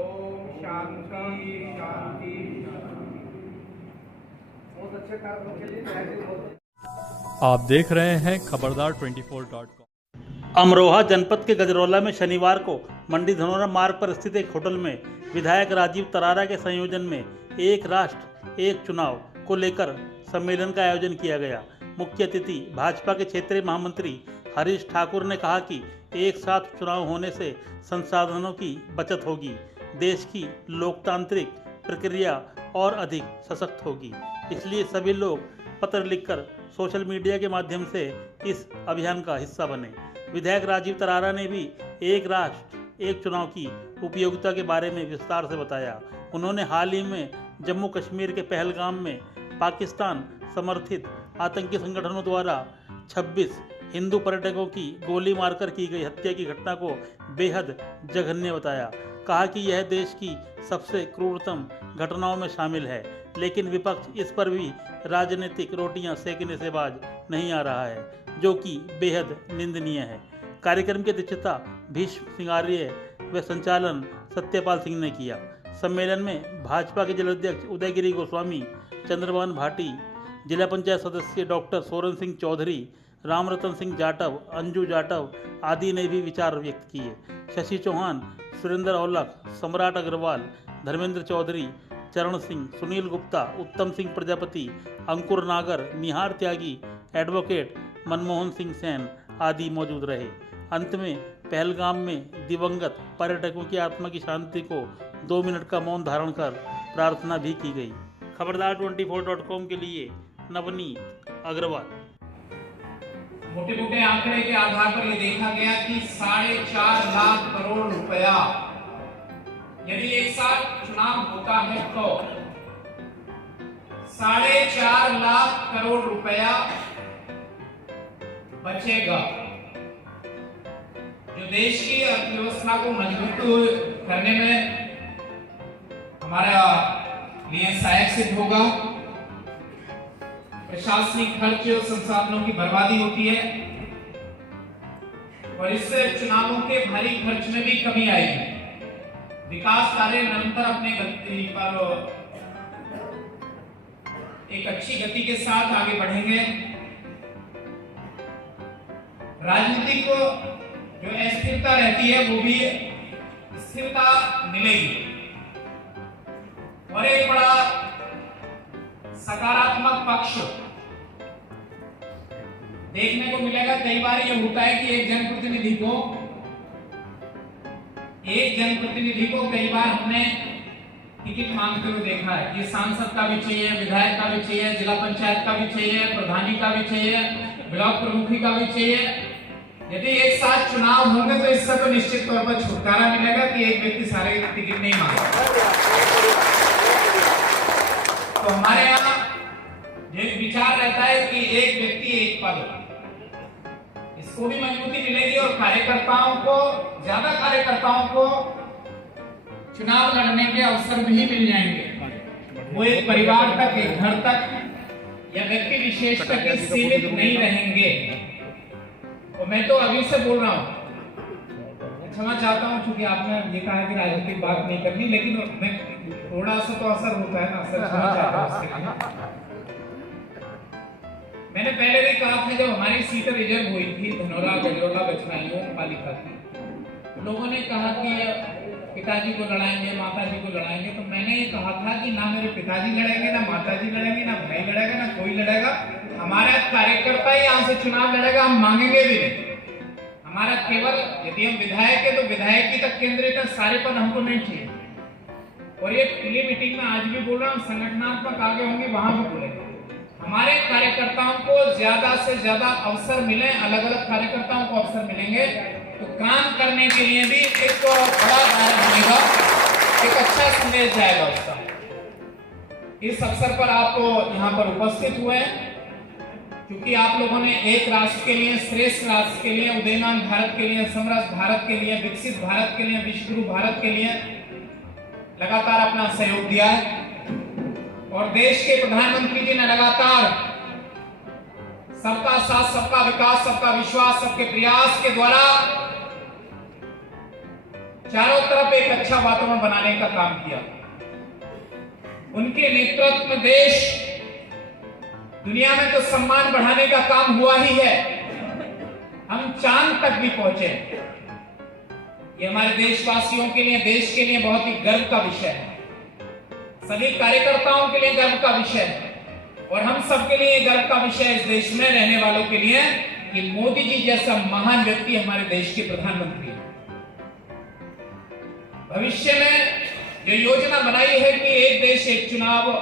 ओम शांति शांति। बहुत अच्छे कार्यों के लिए आप देख रहे हैं खबरदार 24.com। अमरोहा जनपद के गजरौला में शनिवार को मंडी धनौरा मार्ग पर स्थित एक होटल में विधायक राजीव तरारा के संयोजन में एक राष्ट्र एक चुनाव को लेकर सम्मेलन का आयोजन किया गया। मुख्य अतिथि भाजपा के क्षेत्रीय महामंत्री हरीश ठाकुर ने कहा कि एक साथ चुनाव होने से संसाधनों की बचत होगी, देश की लोकतांत्रिक प्रक्रिया और अधिक सशक्त होगी। इसलिए सभी लोग पत्र लिखकर सोशल मीडिया के माध्यम से इस अभियान का हिस्सा बने। विधायक राजीव तरारा ने भी एक राष्ट्र एक चुनाव की उपयोगिता के बारे में विस्तार से बताया। उन्होंने हाल ही में जम्मू कश्मीर के पहलगाम में पाकिस्तान समर्थित आतंकी संगठनों द्वारा 26 हिंदू पर्यटकों की गोली मारकर की गई हत्या की घटना को बेहद जघन्य बताया। कहा कि यह देश की सबसे क्रूरतम घटनाओं में शामिल है, लेकिन विपक्ष इस पर भी राजनीतिक रोटियां सेकने से बाज नहीं आ रहा है, जो कि बेहद निंदनीय है। कार्यक्रम की अध्यक्षता भीष्म सिंगारिया व संचालन सत्यपाल सिंह ने किया। सम्मेलन में भाजपा के जिलाध्यक्ष उदयगिरी गोस्वामी, चंद्रभान भाटी, जिला पंचायत सदस्य डॉक्टर सोरन सिंह चौधरी, रामरतन सिंह जाटव, अंजू जाटव आदि ने भी विचार व्यक्त किए। शशि चौहान, सुरेंद्र औलख, सम्राट अग्रवाल, धर्मेंद्र चौधरी, चरण सिंह, सुनील गुप्ता, उत्तम सिंह प्रजापति, अंकुर नागर, निहार त्यागी, एडवोकेट मनमोहन सिंह सेन आदि मौजूद रहे। अंत में पहलगाम में दिवंगत पर्यटकों की आत्मा की शांति को 2 मिनट का मौन धारण कर प्रार्थना भी की गई। खबरदार 24.com के लिए नवनीत अग्रवाल। मोटे मोटे आंकड़े के आधार पर यह देखा गया कि 4.5 लाख करोड़ रुपया यदि एक साथ चुनाव होता है तो 4.5 लाख करोड़ रुपया बचेगा, जो देश की अर्थव्यवस्था को मजबूत करने में हमारा लिए सहायक सिद्ध होगा। प्रशासनिक खर्च और संसाधनों की बर्बादी होती है और इससे चुनावों के भारी खर्च में भी कमी आएगी। विकास कार्य निरंतर अपने गति पर एक अच्छी गति के साथ आगे बढ़ेंगे। राजनीतिक जो अस्थिरता रहती है वो भी स्थिरता मिलेगी और एक बड़ा सकारात्मक पक्ष देखने को मिलेगा। कई बार यह होता है कि एक जनप्रतिनिधि को कई बार हमने टिकट मांगते हुए देखा है। ये सांसद का भी चाहिए, विधायक का भी चाहिए, जिला पंचायत का भी चाहिए, प्रधानी का भी चाहिए, ब्लॉक प्रमुखी का भी चाहिए। यदि एक साथ चुनाव होंगे तो इससे तो निश्चित तौर पर छुटकारा मिलेगा कि एक व्यक्ति सारे टिकट नहीं मांगेगा। तो हमारे यहाँ जो विचार रहता है कि एक व्यक्ति एक पद, इसको भी मजबूती मिलेगी और ज्यादा कार्यकर्ताओं को चुनाव लड़ने के अवसर भी मिल जाएंगे। वो एक परिवार तक, एक घर तक या व्यक्ति विशेष तक सीमित नहीं रहेंगे। और मैं तो अभी से बोल रहा हूँ, क्षमा चाहता हूँ क्योंकि आपने ये कहा कि राजनीतिक बात नहीं करनी, लेकिन मैं थोड़ा सा तो असर होता है ना, असर क्षमा चाहता हूँ। मैंने पहले भी कहा था, जब हमारी सीट रिजर्व हुई थी धनौरा गजरौला बछराइयों पालिका की, लोगों ने कहा कि पिताजी को लड़ाएंगे, माताजी को लड़ाएंगे। तो मैंने ये कहा था कि ना मेरे पिताजी लड़ेंगे, ना माताजी लड़ेंगे, ना भाई लड़ेगा, ना कोई लड़ेगा। हमारा कार्यकर्ता ही यहाँ से चुनाव लड़ेगा, हम मांगेंगे भी नहीं। हमारा केवल यदि हम विधायक है तो विधायक ही तक केंद्रित है, सारे पद हमको नहीं चाहिए। और ये खुली मीटिंग में आज भी बोल रहा हूँ, संगठनात्मक आगे होंगे वहां भी बोलेंगे। हमारे कार्यकर्ताओं को ज्यादा से ज्यादा अवसर मिले, अलग अलग कार्यकर्ताओं को अवसर मिलेंगे तो काम करने के लिए भी एक बड़ा उदाहरण बनेगा, एक अच्छा संदेश जाएगा उसका। इस अवसर पर आप यहाँ पर उपस्थित हुए हैं क्योंकि आप लोगों ने एक राष्ट्र के लिए, श्रेष्ठ राष्ट्र के लिए, उदयमान भारत के लिए, समृद्ध भारत के लिए, विकसित भारत के लिए, विश्वगुरु भारत के लिए लगातार अपना सहयोग दिया है। और देश के प्रधानमंत्री जी ने लगातार सबका साथ, सबका विकास, सबका विश्वास, सबके प्रयास के द्वारा चारों तरफ एक अच्छा वातावरण बनाने का काम किया। उनके नेतृत्व में देश दुनिया में तो सम्मान बढ़ाने का काम हुआ ही है, हम चांद तक भी पहुंचे। ये हमारे देशवासियों के लिए, देश के लिए बहुत ही गर्व का विषय है, सभी कार्यकर्ताओं के लिए गर्व का विषय है और हम सबके लिए गर्व का विषय इस देश में रहने वालों के लिए कि मोदी जी जैसा महान व्यक्ति हमारे देश के प्रधानमंत्री हैं। भविष्य में जो योजना बनाई है कि एक देश एक चुनाव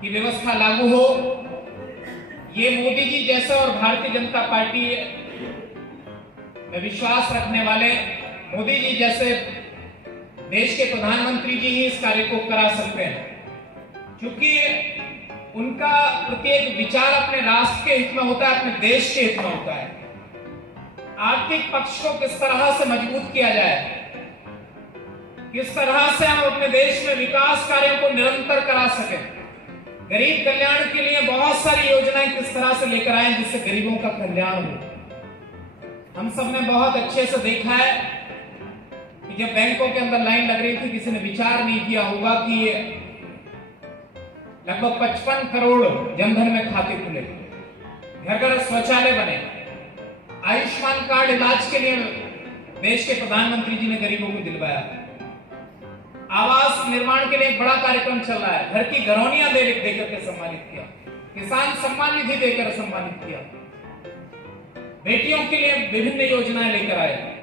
की व्यवस्था लागू हो, ये मोदी जी जैसा और भारतीय जनता पार्टी में विश्वास रखने वाले मोदी जी जैसे देश के प्रधानमंत्री जी ही इस कार्य को करा सकते हैं, क्योंकि उनका प्रत्येक विचार अपने राष्ट्र के हित में होता है, अपने देश के हित में होता है। आर्थिक पक्ष को किस तरह से मजबूत किया जाए, किस तरह से हम अपने देश में विकास कार्यों को निरंतर करा सकें, गरीब कल्याण के लिए बहुत सारी योजनाएं किस तरह से लेकर आए जिससे गरीबों का कल्याण हो। हम सब ने बहुत अच्छे से देखा है कि जब बैंकों के अंदर लाइन लग रही थी, किसी ने विचार नहीं किया होगा कि लगभग 55 करोड़ जनधन में खाते खुले, घर घर शौचालय बने, आयुष्मान कार्ड इलाज के लिए देश के प्रधानमंत्री जी ने गरीबों को दिलवाया, आवास निर्माण के लिए एक बड़ा कार्यक्रम चल रहा है, घर की घरौनियां देकर के सम्मानित किया, किसान सम्मान निधि देकर सम्मानित किया, बेटियों के लिए विभिन्न योजनाएं लेकर आए।